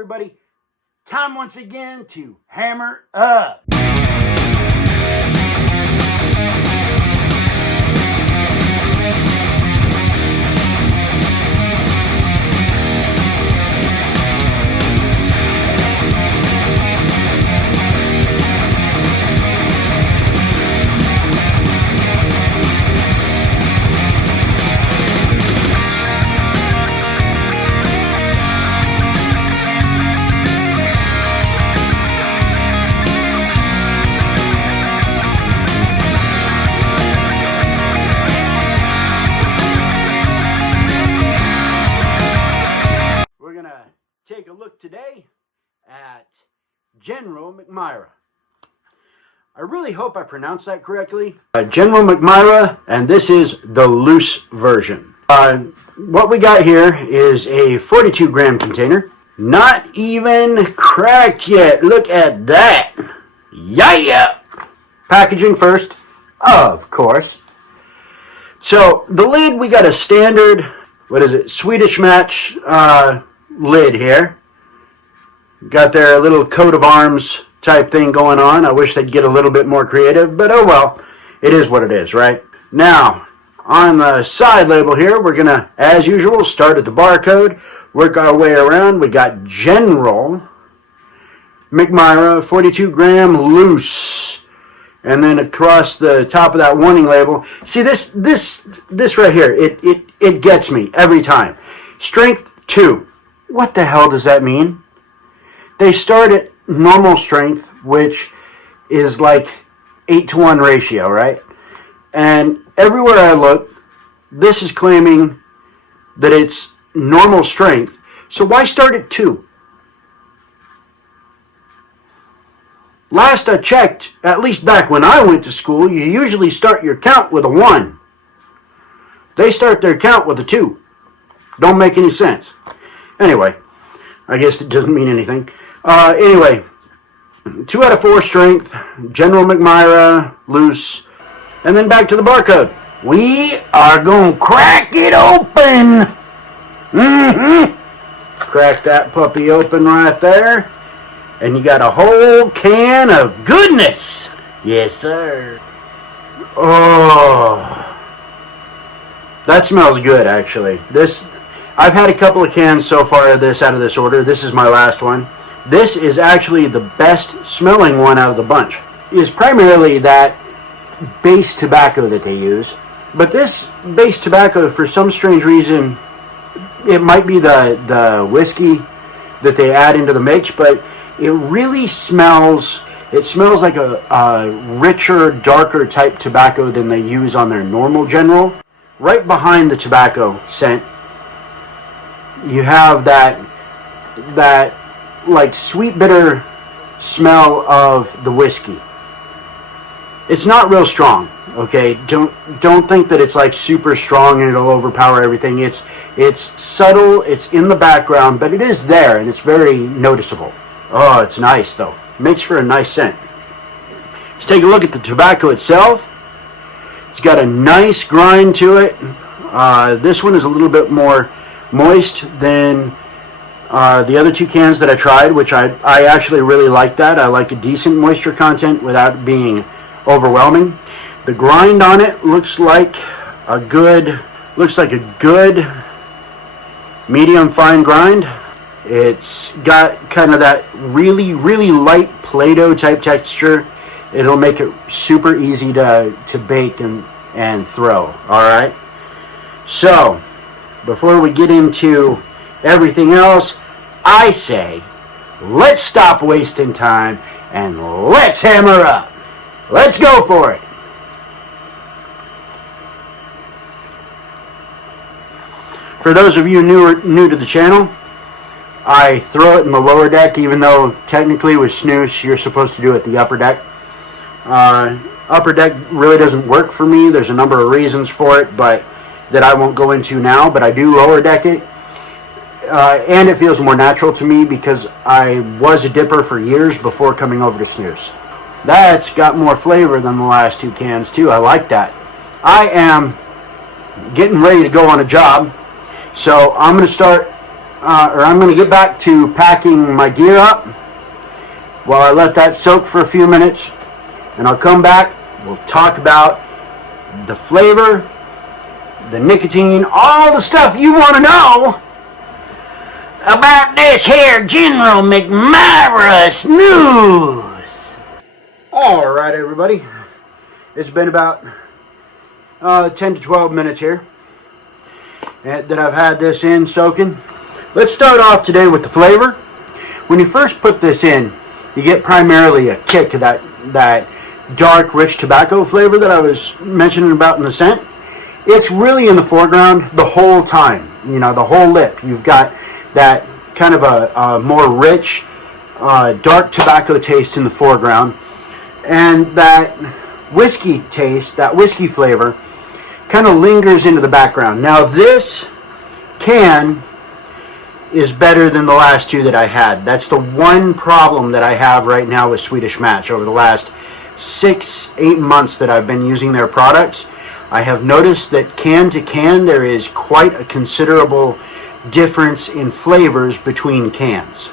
everybody. Time once again to hammer up. Take a look today at General Mackmyra. I really hope I pronounced that correctly. General Mackmyra, and this is the loose version. What we got here is a 42 gram container. Not even cracked yet. Look at that. Yeah. Packaging first, of course. So the lid, we got a standard, Swedish Match lid here. Got their little coat of arms type thing going on. I wish they'd get a little bit more creative, but oh well, it is what it is, right? Now, on the side label here, we're gonna, as usual, start at the barcode, work our way around. We got General Mackmyra 42 gram loose, and then across the top of that warning label. See this right here, it gets me every time. Strength 2. What the hell does that mean? They start at normal strength, which is like 8-to-1 ratio, right? And everywhere I look, this is claiming that it's normal strength. So why start at 2? Last I checked, at least back when I went to school, you usually start your count with a 1. They start their count with a 2. Don't make any sense. Anyway, I guess it doesn't mean anything. Anyway, 2 out of 4 strength, General Mackmyra, loose, and then back to the barcode. We are going to crack it open. Crack that puppy open right there, and you got a whole can of goodness. Yes, sir. Oh, that smells good, actually. I've had a couple of cans so far of this out of this order. This is my last one. This is actually the best smelling one out of the bunch. It's primarily that base tobacco that they use. But this base tobacco, for some strange reason, it might be the whiskey that they add into the mix, but it really smells, like a richer, darker type tobacco than they use on their normal General. Right behind the tobacco scent, you have that like sweet bitter smell of the whiskey. It's not real strong, okay? Don't think that it's like super strong and it'll overpower everything. It's subtle, it's in the background, but it is there and it's very noticeable. Oh, it's nice though. Makes for a nice scent. Let's take a look at the tobacco itself. It's got a nice grind to it. This one is a little bit more moist than the other 2 cans that I tried, which I actually really like that. I like a decent moisture content without being overwhelming. The grind on it looks like a good medium fine grind. It's got kind of that really, really light Play-Doh type texture. It'll make it super easy to bake and throw. All right. So before we get into everything else, I say, let's stop wasting time and let's hammer up. Let's go for it. For those of you new to the channel, I throw it in the lower deck, even though technically with Snus you're supposed to do it the upper deck. Upper deck really doesn't work for me. There's a number of reasons for it, but that I won't go into now, but I do lower deck it. And it feels more natural to me because I was a dipper for years before coming over to Snus. That's got more flavor than the last 2 cans too. I like that. I am getting ready to go on a job, so I'm going to start I'm going to get back to packing my gear up while I let that soak for a few minutes, and I'll come back. We'll talk about the flavor, the nicotine, all the stuff you want to know about this here General Mackmyra Snus. All right, everybody. It's been about 10 to 12 minutes here that I've had this in soaking. Let's start off today with the flavor. When you first put this in, you get primarily a kick of that dark, rich tobacco flavor that I was mentioning about in the scent. It's really in the foreground the whole time. You know, the whole lip. You've got that kind of a more rich, dark tobacco taste in the foreground. And that whiskey taste, that whiskey flavor, kind of lingers into the background. Now this can is better than the last two that I had. That's the one problem that I have right now with Swedish Match. Over the last 6-8 months that I've been using their products, I have noticed that can to can there is quite a considerable difference in flavors between cans.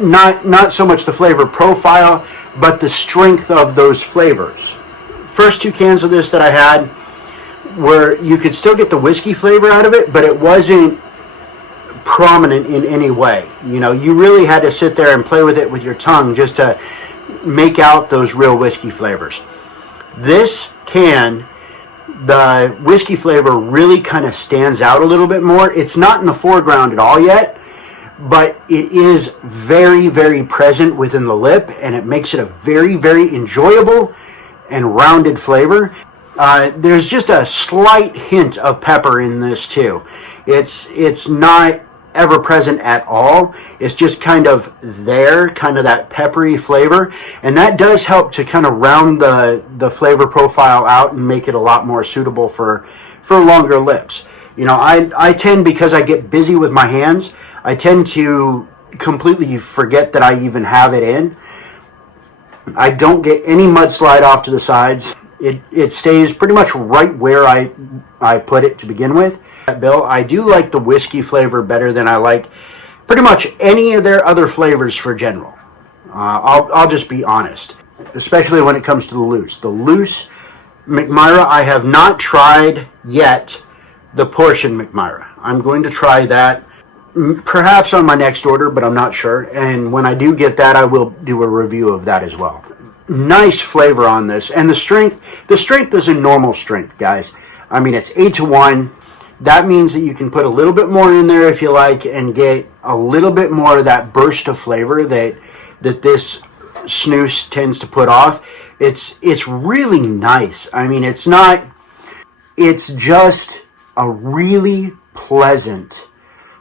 Not so much the flavor profile, but the strength of those flavors. First two cans of this that I had, where you could still get the whiskey flavor out of it, but it wasn't prominent in any way. You know, you really had to sit there and play with it with your tongue just to make out those real whiskey flavors. This can, the whiskey flavor really kind of stands out a little bit more. It's not in the foreground at all yet, but it is very, very present within the lip, and it makes it a very, very enjoyable and rounded flavor. There's just a slight hint of pepper in this too. It's not ever present at all. It's just kind of there, kind of that peppery flavor, and that does help to kind of round the flavor profile out and make it a lot more suitable for longer lips. You know, I tend, because I get busy with my hands, I tend to completely forget that I even have it in. I don't get any mudslide off to the sides. It stays pretty much right where I put it to begin with. Bill, I do like the whiskey flavor better than I like pretty much any of their other flavors for General. I'll just be honest, especially when it comes to the loose. The loose Mackmyra, I have not tried yet the portion Mackmyra. I'm going to try that perhaps on my next order, but I'm not sure. And when I do get that, I will do a review of that as well. Nice flavor on this, and the strength is a normal strength, guys. I mean, it's 8-to-1. That means that you can put a little bit more in there if you like and get a little bit more of that burst of flavor that this snus tends to put off. It's really nice. I mean, it's just a really pleasant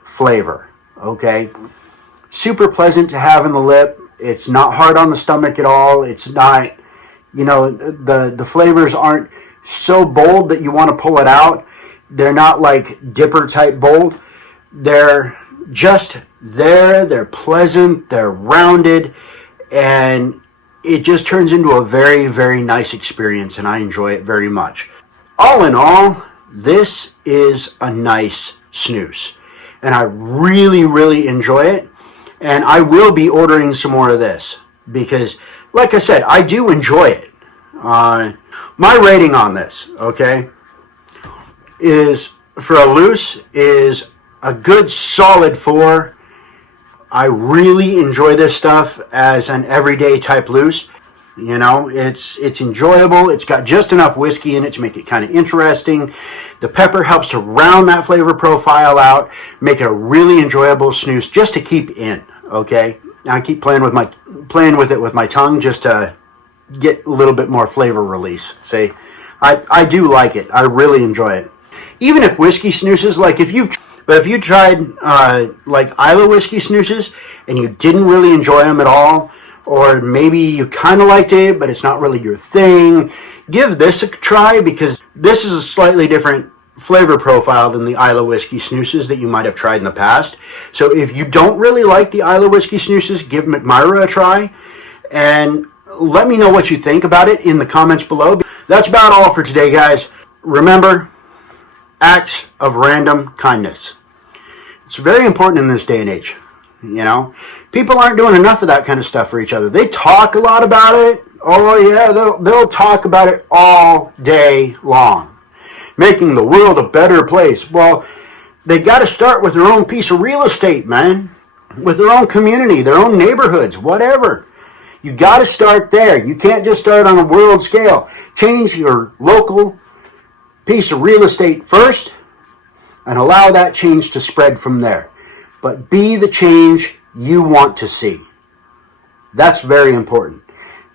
flavor, okay? Super pleasant to have in the lip. It's not hard on the stomach at all. It's not, you know, the flavors aren't so bold that you want to pull it out. They're not like dipper type bold. They're just there. They're pleasant. They're rounded. And it just turns into a very, very nice experience, and I enjoy it very much. All in all, this is a nice snus, and I really, really enjoy it. And I will be ordering some more of this because, like I said, I do enjoy it. My rating on this, okay, is for a loose is a good solid 4. I really enjoy this stuff as an everyday type loose. You know, it's enjoyable. It's got just enough whiskey in it to make it kind of interesting. The pepper helps to round that flavor profile out, make it a really enjoyable snus just to keep in, okay? I keep playing with it with my tongue just to get a little bit more flavor release. See, I do like it. I really enjoy it. Even if whiskey snoozes, like if you tried like Isla whiskey snoozes and you didn't really enjoy them at all, or maybe you kind of liked it, but it's not really your thing, give this a try, because this is a slightly different flavor profile than the Isla whiskey snoozes that you might have tried in the past. So if you don't really like the Isla whiskey snoozes, give Mackmyra a try, and let me know what you think about it in the comments below. That's about all for today, guys. Remember, acts of random kindness. It's very important in this day and age. You know, people aren't doing enough of that kind of stuff for each other. They talk a lot about it. Oh yeah, they'll talk about it all day long. Making the world a better place. Well, they got to start with their own piece of real estate, man. With their own community, their own neighborhoods, whatever. You got to start there. You can't just start on a world scale. Change your local piece of real estate first and allow that change to spread from there. But be the change you want to see. That's very important.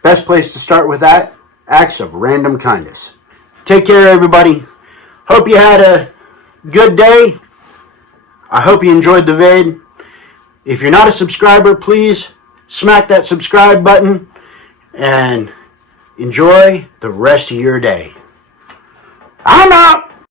Best place to start with that, acts of random kindness. Take care, everybody. Hope you had a good day. I hope you enjoyed the vid. If you're not a subscriber, please smack that subscribe button and enjoy the rest of your day. I'm out.